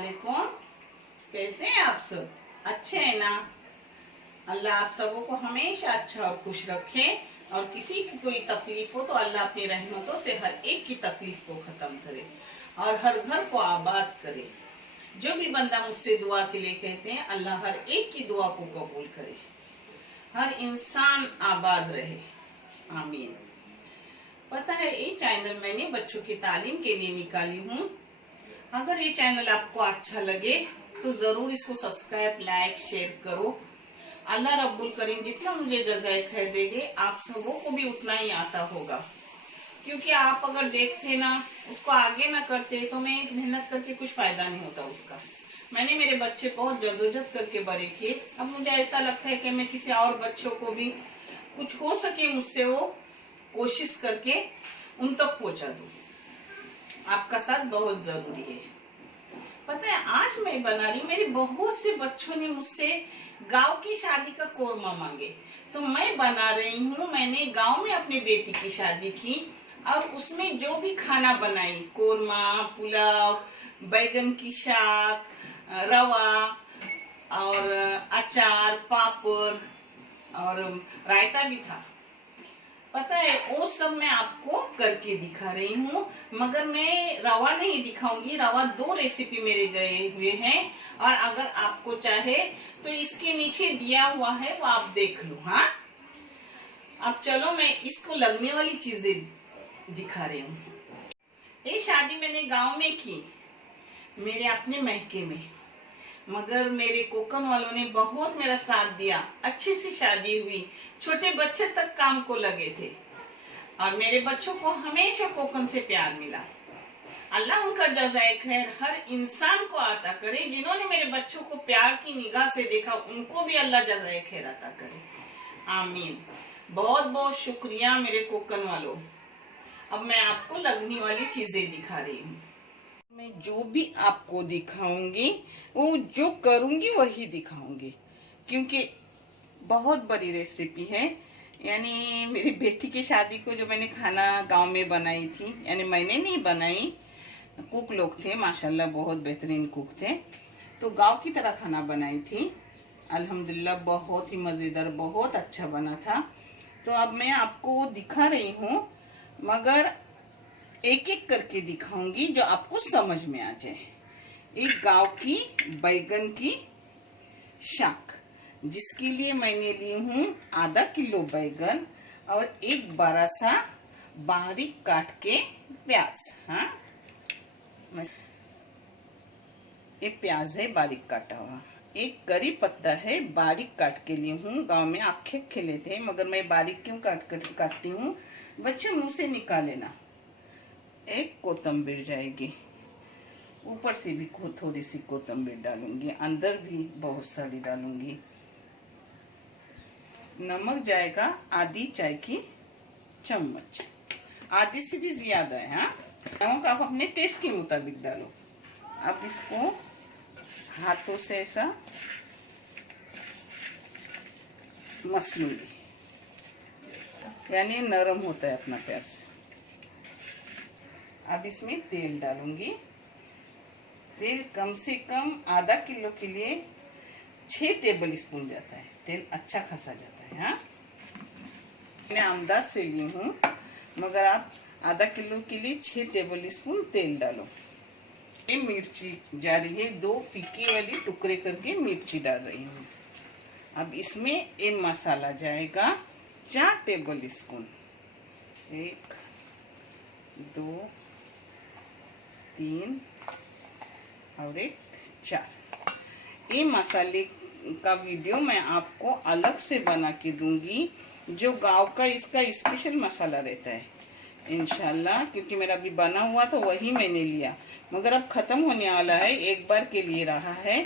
वालेकुम। कैसे हैं आप सब? अच्छे हैं ना? अल्लाह आप सबों को हमेशा अच्छा और खुश रखे और किसी की कोई तकलीफ हो तो अल्लाह अपनी रहमतों से हर एक की तकलीफ को खत्म करे और हर घर को आबाद करे। जो भी बंदा मुझसे दुआ के लिए कहते हैं अल्लाह हर एक की दुआ को कबूल करे, हर इंसान आबाद रहे, आमीन। पता है ये चैनल मैंने बच्चों की तालीम के लिए निकाली हूँ। अगर ये चैनल आपको अच्छा लगे तो जरूर इसको सब्सक्राइब, लाइक, शेयर करो। अल्लाह रब्बुल करीम जितना मुझे जज़ाए खैर देंगे आप सबों को भी उतना ही आता होगा, क्योंकि आप अगर देखते ना उसको आगे ना करते तो मैं मेहनत करके कुछ फायदा नहीं होता उसका। मैंने मेरे बच्चे बहुत जद्दोजहद करके बड़े किए। अब मुझे ऐसा लगता है कि मैं किसी और बच्चों को भी कुछ हो सके मुझसे वो कोशिश करके उन तक पहुंचा दूं। आपका साथ बहुत जरूरी है। पता है आज मैं बना रही हूँ, मेरे बहुत से बच्चों ने मुझसे गांव की शादी का कोरमा मांगे तो मैं बना रही हूँ। मैंने गांव में अपनी बेटी की शादी की और उसमें जो भी खाना बनाई, कोरमा, पुलाव, बैगन की शाक, रवा और अचार, पापड़ और रायता भी था। पता है वो सब मैं आपको करके दिखा रही हूँ, मगर मैं रवा नहीं दिखाऊंगी। रवा 2 रेसिपी मेरे गए हुए हैं और अगर आपको चाहे तो इसके नीचे दिया हुआ है वो आप देख लो। हाँ, अब चलो मैं इसको लगने वाली चीजें दिखा रही हूँ। ये शादी मैंने गांव में की, मेरे अपने मैके में, मगर मेरे कोकन वालों ने बहुत मेरा साथ दिया। अच्छी सी शादी हुई, छोटे बच्चे तक काम को लगे थे और मेरे बच्चों को हमेशा कोकन से प्यार मिला। अल्लाह उनका जज़ाए खैर हर इंसान को अता करे। जिन्होंने मेरे बच्चों को प्यार की निगाह से देखा उनको भी अल्लाह जज़ाए खैर अता करे, आमीन। बहुत बहुत शुक्रिया मेरे कोकन वालों। अब मैं आपको लगने वाली चीजें दिखा रही हूँ। मैं जो भी आपको दिखाऊंगी वो जो करूंगी वही दिखाऊंगी, क्योंकि बहुत बड़ी रेसिपी है। यानी मेरी बेटी की शादी को जो मैंने खाना गांव में बनाई थी, यानी मैंने नहीं बनाई, कुक लोग थे माशाल्लाह, बहुत बेहतरीन कुक थे, तो गांव की तरह खाना बनाई थी। अल्हम्दुलिल्लाह बहुत ही मज़ेदार, बहुत अच्छा बना था। तो अब मैं आपको दिखा रही हूँ, मगर एक एक करके दिखाऊंगी जो आपको समझ में आ जाए। एक गांव की बैगन की शाक, जिसके लिए मैंने ली हूँ आधा किलो बैगन और एक बड़ा सा बारीक काट के प्याज। हाँ, ये प्याज है बारीक काटा हुआ। एक करी पत्ता है बारीक काट के ली हूँ। गांव में आखे लेते हैं, मगर मैं बारीक क्यों काटती हूँ, बच्चे मुंह से निकाले ना। एक कोतंबीर जाएगी, ऊपर से भी थोड़ी सी कोतंबीर डालूंगी, अंदर भी बहुत सारी डालूंगी। नमक जाएगा आधी चाय की चम्मच, आधी से भी ज्यादा है। हाँ, नमक आप अपने टेस्ट के मुताबिक डालो। अब इसको हाथों से ऐसा मस लूंगी, यानी नरम होता है अपना प्याज। अब इसमें तेल डालूंगी। तेल कम से कम आधा किलो के लिए 6 टेबल स्पून जाता है। तेल अच्छा खासा जाता है। हाँ, मैं अंदाज से ली हूँ, मगर आप आधा किलो के लिए 6 टेबल स्पून तेल डालो। ये मिर्ची जा रही है, 2 फीकी वाली टुकड़े करके मिर्ची डाल रही हूँ। अब इसमें ये मसाला जाएगा 4 टेबल स्पून, 1 2 3 और 1 4। ये मसाले का वीडियो मैं आपको अलग से बना के दूंगी, जो गांव का इसका स्पेशल मसाला रहता है इंशाल्लाह, क्योंकि मेरा अभी बना हुआ तो वही मैंने लिया, मगर अब खत्म होने वाला है। एक बार के लिए रहा है,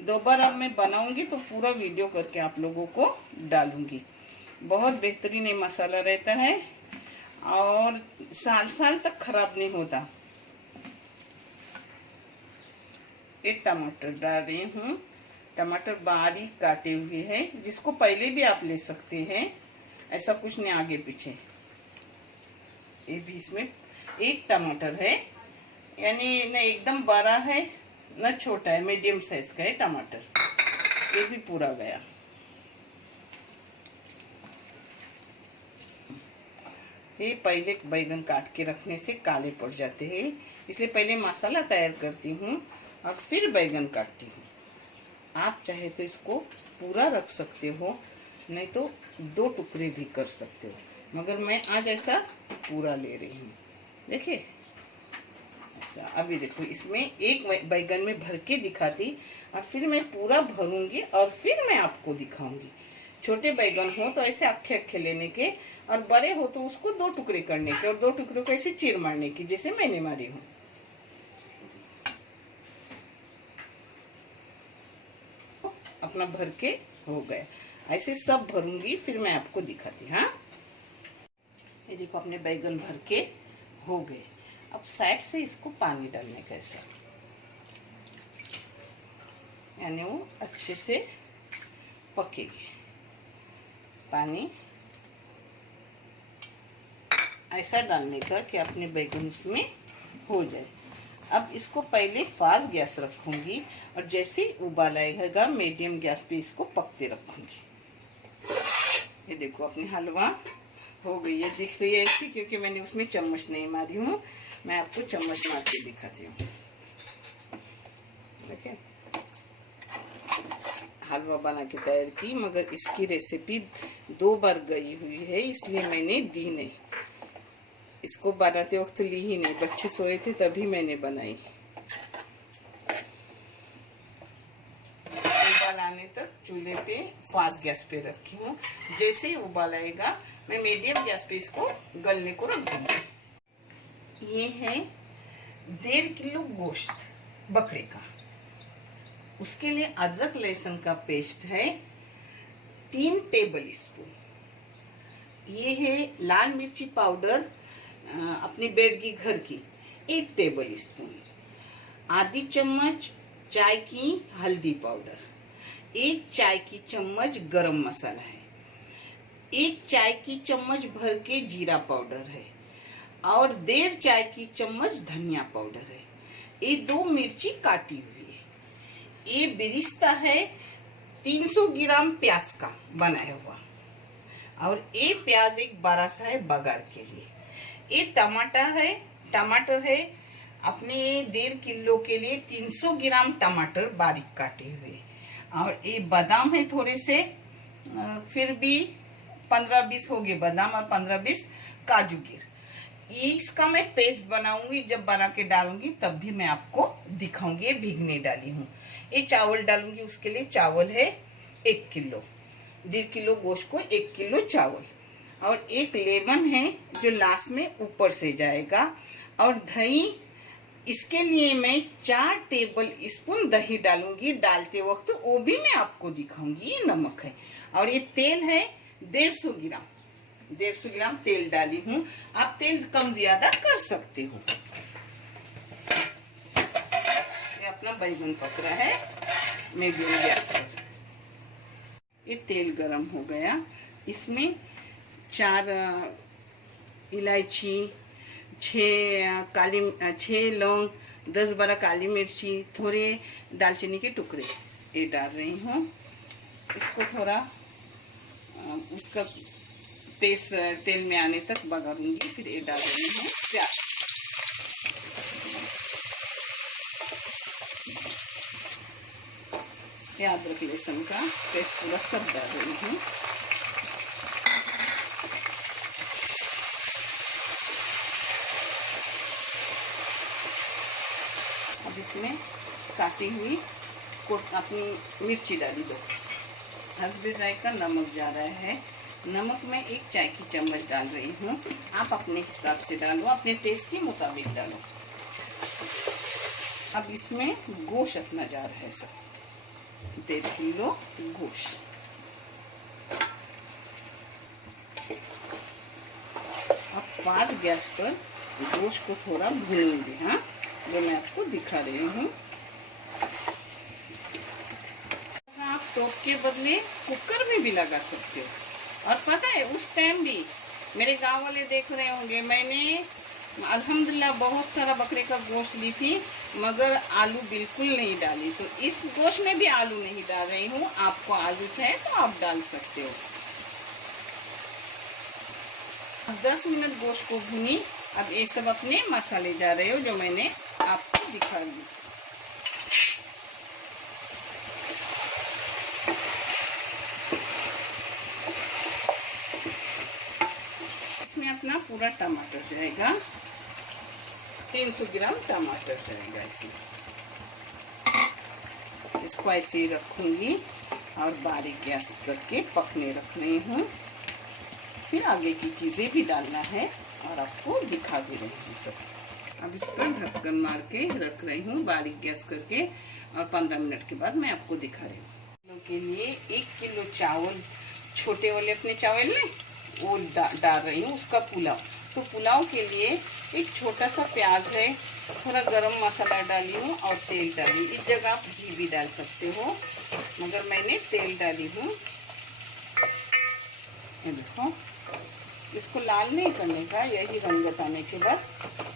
2 बार अब मैं बनाऊंगी तो पूरा वीडियो करके आप लोगों को डालूंगी। बहुत बेहतरीन ये मसाला रहता है और साल साल तक खराब नहीं होता। एक टमाटर डाल रही हूँ, टमाटर बारीक काटे हुए हैं, जिसको पहले भी आप ले सकते हैं, ऐसा कुछ नहीं आगे पीछे। ये भी इसमें 1 टमाटर है, यानी न एकदम बड़ा है न छोटा है, मीडियम साइज का है टमाटर, ये भी पूरा गया। ये पहले बैगन काट के रखने से काले पड़ जाते हैं, इसलिए पहले मसाला तैयार करती हूँ और फिर बैगन काटती हूँ। आप चाहे तो इसको पूरा रख सकते हो, नहीं तो 2 टुकड़े भी कर सकते हो, मगर मैं आज ऐसा पूरा ले रही हूँ। देखिए ऐसा। अभी देखो इसमें एक बैगन में भर के दिखाती और फिर मैं पूरा भरूंगी और फिर मैं आपको दिखाऊंगी। छोटे बैगन हो तो ऐसे अक्खे अक्खे लेने के, और बड़े हो तो उसको 2 टुकड़े करने के और 2 टुकड़ों को ऐसे चीर मारने की, जैसे मैंने मारी हूँ। अपना भर के हो गए, ऐसे सब भरूंगी फिर मैं आपको दिखाती। हाँ, ये देखो अपने बैगन भर के हो गए। अब साइड से इसको पानी डालने का ऐसा, यानी वो अच्छे से पकेगी। पानी ऐसा डालने का कि अपने बैगन उसमें हो जाए। अब इसको पहले फास्ट गैस रखूंगी और जैसे उबाल आएगा मीडियम गैस पे इसको पकते रखूंगी। ये देखो अपनी हलवा हो गई है, दिख रही है ऐसी, क्योंकि मैंने उसमें चम्मच नहीं मारी हूँ। मैं आपको चम्मच मार के दिखाती हूँ। देखिए हलवा बना के तैयार की, मगर इसकी रेसिपी 2 बार गई हुई है, इसलिए मैंने दी नहीं। इसको बनाते वक्त ली ही नहीं, बच्चे सोए थे तभी मैंने बनाई। उबाल आने तक चूल्हे पे फास्ट गैस पे रखी हूँ। जैसे ही उबाल आएगा मैं मीडियम गैस पे इसको गलने को रख दूंगी। ये है 1.5 किलो गोश्त बकरे का। उसके लिए अदरक लहसुन का पेस्ट है 3 टेबल स्पून। ये है लाल मिर्ची पाउडर अपनी बेड की घर की 1 टेबल स्पून। आधी चम्मच चाय की हल्दी पाउडर, 1 चाय की चम्मच गरम मसाला है, 1 चाय की चम्मच भर के जीरा पाउडर है और 1.5 चाय की चम्मच धनिया पाउडर है। ये 2 मिर्ची काटी हुई है। ये बिरिस्ता है 300 ग्राम प्याज का बनाया हुआ, और ये प्याज एक बड़ा सा है बघार के लिए। ये टमाटर है अपने 1.5 किलो के लिए 300 ग्राम टमाटर बारीक काटे हुए, और ये बादाम है थोड़े से, फिर भी 15-20 हो गए बादाम और 15-20 काजू गिर। इसका मैं पेस्ट बनाऊंगी, जब बना के डालूंगी तब भी मैं आपको दिखाऊंगी। ये भीगने डाली हूँ। ये चावल डालूंगी, उसके लिए चावल है 1 किलो, 1.5 किलो गोश्त को 1 किलो चावल, और 1 लेमन है जो लास्ट में ऊपर से जाएगा, और दही इसके लिए मैं 4 टेबल स्पून दही डालूंगी। डालते वक्त वो भी मैं आपको दिखाऊंगी। ये नमक है, और ये तेल है 150 ग्राम तेल डाली हूँ। आप तेल कम ज्यादा कर सकते हो। ये अपना बैगन पक रहा है मीडियम गैस पर। ये तेल गरम हो गया, इसमें 4 इलायची, 6 लौंग, 10-12 काली मिर्ची, थोड़े दालचीनी के टुकड़े ये डाल रही हूँ। इसको थोड़ा उसका टेस्ट तेल में आने तक बघारूंगी। फिर ये डाल रही हूँ प्याज। ये अदरक लहसुन का पेस्ट पूरा सब डाल रही हूँ। अब इसमें काटी हुई अपनी मिर्ची डाली दो। हस्बे जायका नमक जा रहा है। नमक में 1 चाय की चम्मच डाल रही हूँ। आप अपने हिसाब से डालो, अपने टेस्ट के मुताबिक डालो। अब इसमें गोश्त अपना जा रहा है सब, 1.5 किलो गोश्त। अब फास्ट गैस पर गोश्त को थोड़ा भूनूंगी। हाँ, जो मैं आपको दिखा रही हूँ। आप टॉप के बदले कुकर में भी लगा सकते हो। और पता है उस टाइम भी मेरे गांव वाले देख रहे होंगे, मैंने अल्हम्दुलिल्लाह बहुत सारा बकरे का गोश्त ली थी मगर आलू बिल्कुल नहीं डाली। तो इस गोश्त में भी आलू नहीं डाल रही हूँ। आपको आलू चाहे तो आप डाल सकते हो। अब 10 मिनट गोश्त को भूनी। अब ये सब अपने मसाले जा रहे हो जो मैंने आपको दिखा दी। इसमें अपना पूरा टमाटर जाएगा, 300 ग्राम टमाटर जाएगा इसमें। इसको ऐसे ही रखूंगी और बारीक गैस करके पकने रख रही हूँ। फिर आगे की चीज़ें भी डालना है और आपको दिखा भी रही हूँ सब। अब इस पर ढक्कन मार के रख रही हूँ बारीक गैस करके, और 15 मिनट के बाद मैं आपको दिखा रही हूँ। के लिए 1 किलो चावल, छोटे वाले अपने चावल में वो डाल रही हूँ, उसका पुलाव। तो पुलाव के लिए एक छोटा सा प्याज है, थोड़ा गरम मसाला डाली हूँ और तेल डाली। इस जगह आप घी भी डाल सकते हो, मगर मैंने तेल डाली हूँ। ये देखो, इसको लाल नहीं करने का, यही रंगत आने के बाद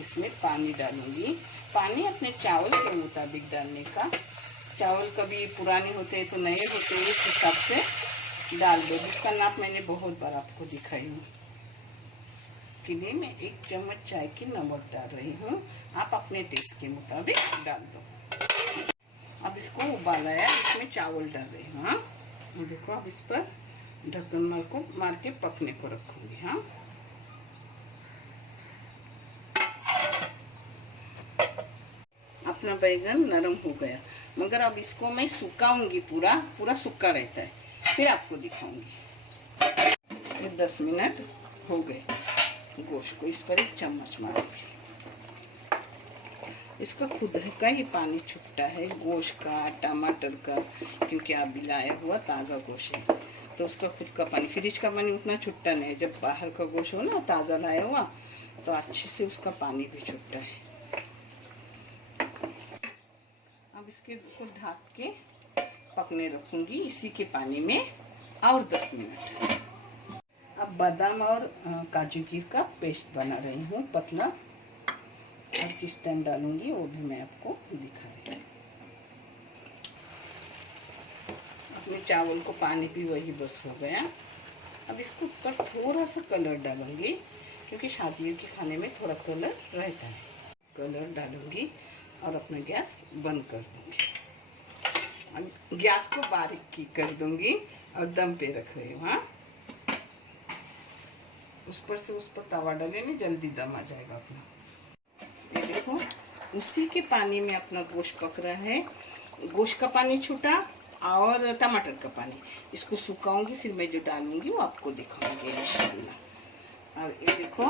इसमें पानी डालूंगी। पानी अपने चावल के मुताबिक डालने का। चावल कभी पुराने होते हैं तो नए होते हैं, इस हिसाब से डाल दो। जिसका नाप मैंने बहुत बार आपको दिखाई हूँ। के लिए मैं 1 चम्मच चाय की नमक डाल रही हूँ, आप अपने टेस्ट के मुताबिक डाल दो। अब इसको उबाल आया, इसमें चावल डाल रही हूँ। हाँ, ये देखो, अब इस पर ढक्कन मार के पकने को रखूंगी। हाँ, अपना बैगन नरम हो गया, मगर अब इसको मैं सुखाऊंगी। पूरा सूखा रहता है, फिर आपको दिखाऊंगी। ये 10 मिनट हो गए। गोश्त को इस पर 1 चम्मच मारूंगी। इसका खुद का ही पानी छूटता है, गोश्त का, टमाटर का, क्योंकि आप बिलाया हुआ ताज़ा गोश्त है तो उसका खुद का पानी। फ्रिज का पानी उतना छूटता नहीं है। जब बाहर का गोश्त हो ना, ताज़ा लाया हुआ, तो अच्छे से उसका पानी भी छूटता है। अब इसके को ढक के पकने रखूंगी इसी के पानी में और 10 मिनट। अब बादाम और काजू कीर का पेस्ट बना रही हूँ पतला, और किस टाइम डालूंगी वो भी मैं आपको दिखा रही हूँ। अपने चावल को पानी भी वही बस हो गया। अब इसको ऊपर थोड़ा सा कलर डालूंगी, क्योंकि शादियों के खाने में थोड़ा कलर रहता है। कलर डालूंगी और अपना गैस बंद कर दूंगी। गैस को बारीक कर दूंगी और दम पे रख रही हूँ। हाँ, उस पर तवा डाले नहीं, जल्दी दम आ जाएगा अपना। ये देखो, उसी के पानी में अपना गोश्त पक रहा है। गोश्त का पानी छूटा और टमाटर का पानी। इसको सुखाऊंगी, फिर मैं जो डालूंगी वो आपको दिखाऊंगी इंशाल्लाह। और ये देखो,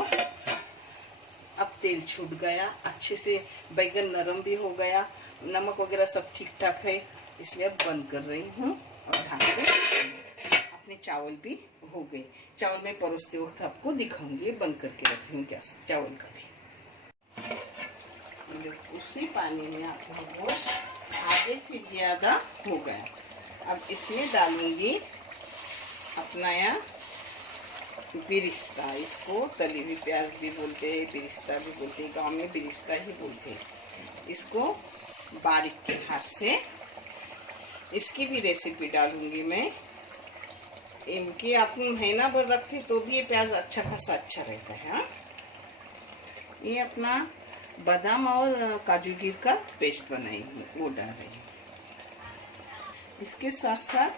अब तेल छूट गया अच्छे से, बैगन नरम भी हो गया, नमक वगैरह सब ठीक ठाक है, इसलिए अब बंद कर रही हूँ और ढक के। अपने चावल भी हो गए। चावल में परोसते वक्त आपको दिखाऊंगी, बंद करके रखी हूँ गैस चावल का भी। उसी पानी में आपका गोश्त आधे से ज्यादा हो गया। अब इसमें डालूंगी अपना यहाँ बिरिस्ता। इसको तली हुई प्याज भी बोलते हैं, बिरिस्ता भी बोलते हैं, गांव में बिरिस्ता ही बोलते हैं। इसको बारीक के हाथ से, इसकी भी रेसिपी डालूंगी मैं। इनकी आप महीना भर रखते तो भी ये प्याज अच्छा खासा अच्छा रहता है। हाँ, ये अपना बादाम और काजू गिर का पेस्ट बनाई हूँ, वो डाल रही हूँ। इसके साथ साथ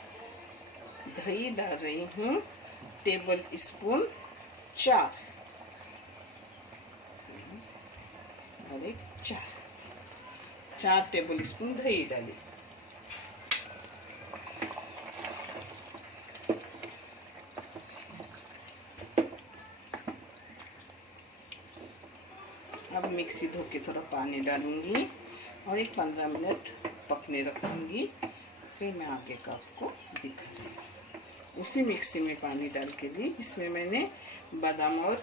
दही डाल रही हूँ, टेबल स्पून 4 और एक 4 टेबल स्पून दही डाली। अब मिक्सी धो के थोड़ा पानी डालूंगी और एक 15 मिनट पकने रखूंगी, फिर मैं आगे का आपको दिखा रही हूँ। उसी मिक्सी में पानी डाल के दी जिसमें मैंने बादाम और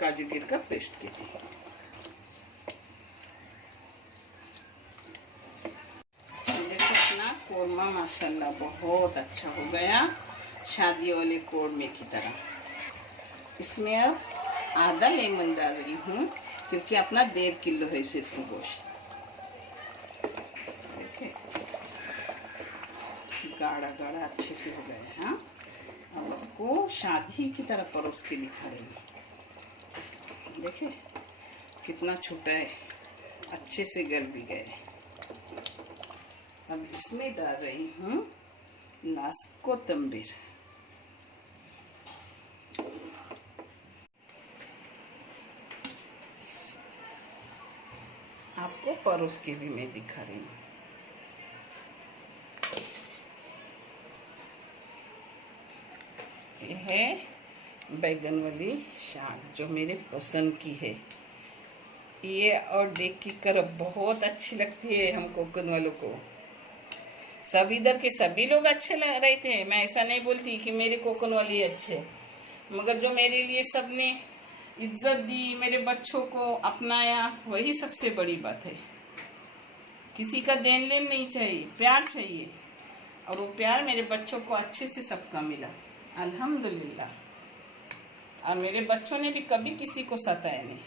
काजू गिर का पेस्ट की थी। देखो अपना कोरमा माशाल्लाह बहुत अच्छा हो गया, शादी वाले कोरमे की तरह। इसमें अब आधा लेमन डाल रही हूँ, क्योंकि अपना 1.5 किलो है सिर्फ गोश्त। गाढ़ा गाढ़ा अच्छे से हो गए हैं। हाँ, अब आपको शादी की तरह परोस के दिखा रही हूँ। देखिए कितना छोटा है, अच्छे से गल भी गए। अब इसमें डाल रही हूँ कोतंबीर। आपको परोस के भी मैं दिखा रही हूँ। ये है बैगन वाली साग जो मेरे पसंद की है ये, और देख की कर बहुत अच्छी लगती है हम कोकण वालों को। सब इधर के सभी लोग अच्छे लग रहे थे, मैं ऐसा नहीं बोलती कि मेरे कोकण वाले अच्छे, मगर जो मेरे लिए सबने इज्जत दी, मेरे बच्चों को अपनाया, वही सबसे बड़ी बात है। किसी का देन लेन नहीं चाहिए, प्यार चाहिए, और वो प्यार मेरे बच्चों को अच्छे से सबका मिला, अल्हम्दुलिल्लाह। और मेरे बच्चों ने भी कभी किसी को सताया नहीं।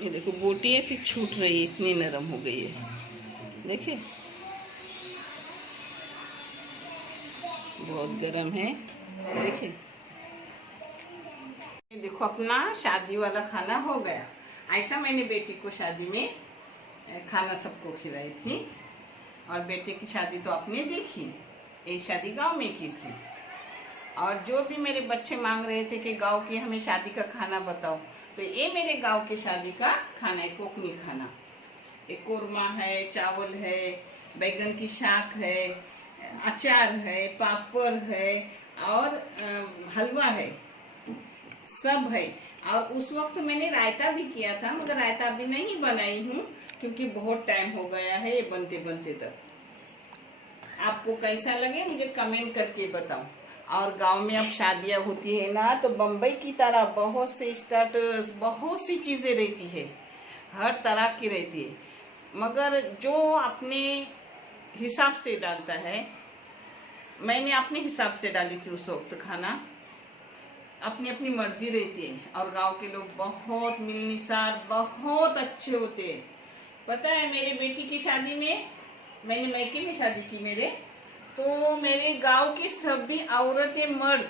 ये देखो बोटी ऐसी छूट रही है, इतनी नरम हो गई है, देखिए बहुत गरम है। देखिए ये देखो अपना शादी वाला खाना हो गया। ऐसा मैंने बेटी को शादी में खाना सबको खिलाई थी, और बेटे की शादी तो आपने देखी, ये शादी गांव में की थी। और जो भी मेरे बच्चे मांग रहे थे कि गांव की हमें शादी का खाना बताओ, तो ये मेरे गांव के शादी का खाना है, कोकनी खाना। एक कोरमा है, चावल है, बैगन की शाक है, अचार है, पापड़ है, और हलवा है, सब है। और उस वक्त मैंने रायता भी किया था, मगर रायता अभी नहीं बनाई हूँ क्योंकि बहुत टाइम हो गया है ये बनते बनते तक। आपको कैसा लगे मुझे कमेंट करके बताओ। और गांव में अब शादियां होती है ना, तो बम्बई की तरह बहुत से स्टार्टर्स, बहुत सी चीजें रहती है, हर तरह की रहती है, मगर जो अपने हिसाब से डालता है, मैंने अपने हिसाब से डाली थी उस वक्त खाना, अपनी अपनी मर्जी रहती है। और गांव के लोग बहुत मिलनसार, बहुत अच्छे होते हैं। पता है मेरे बेटी की शादी में, मैंने मैके में शादी की मेरे, तो मेरे गांव की सभी औरतें, मर्द,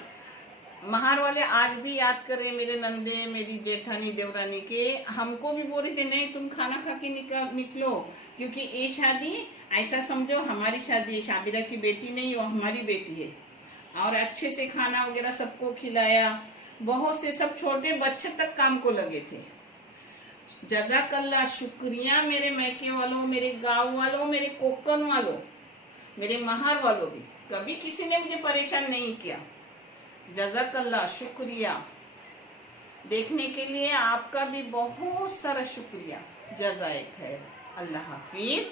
महार वाले आज भी याद कर रहे, मेरे नंदे, मेरी जेठानी, देवरानी के, हमको भी बोल रहे थे नहीं तुम खाना खा के निकलो, क्योंकि ये शादी ऐसा समझो हमारी शादी है, शाबिरा की बेटी नहीं, वो हमारी बेटी है। और अच्छे से खाना वगैरह सबको खिलाया, बहुत से सब छोटे बच्चे तक काम को लगे थे। जज़ाकल्ला, शुक्रिया मेरे मैके वालों, मेरे गांव वालों, मेरे कोकण वालों, मेरे महार वालों भी, कभी किसी ने मुझे परेशान नहीं किया। जज़ाकल्ला, शुक्रिया। देखने के लिए आपका भी बहुत सारा शुक्रिया। जज़ाए खैर। अल्लाह हाफिज।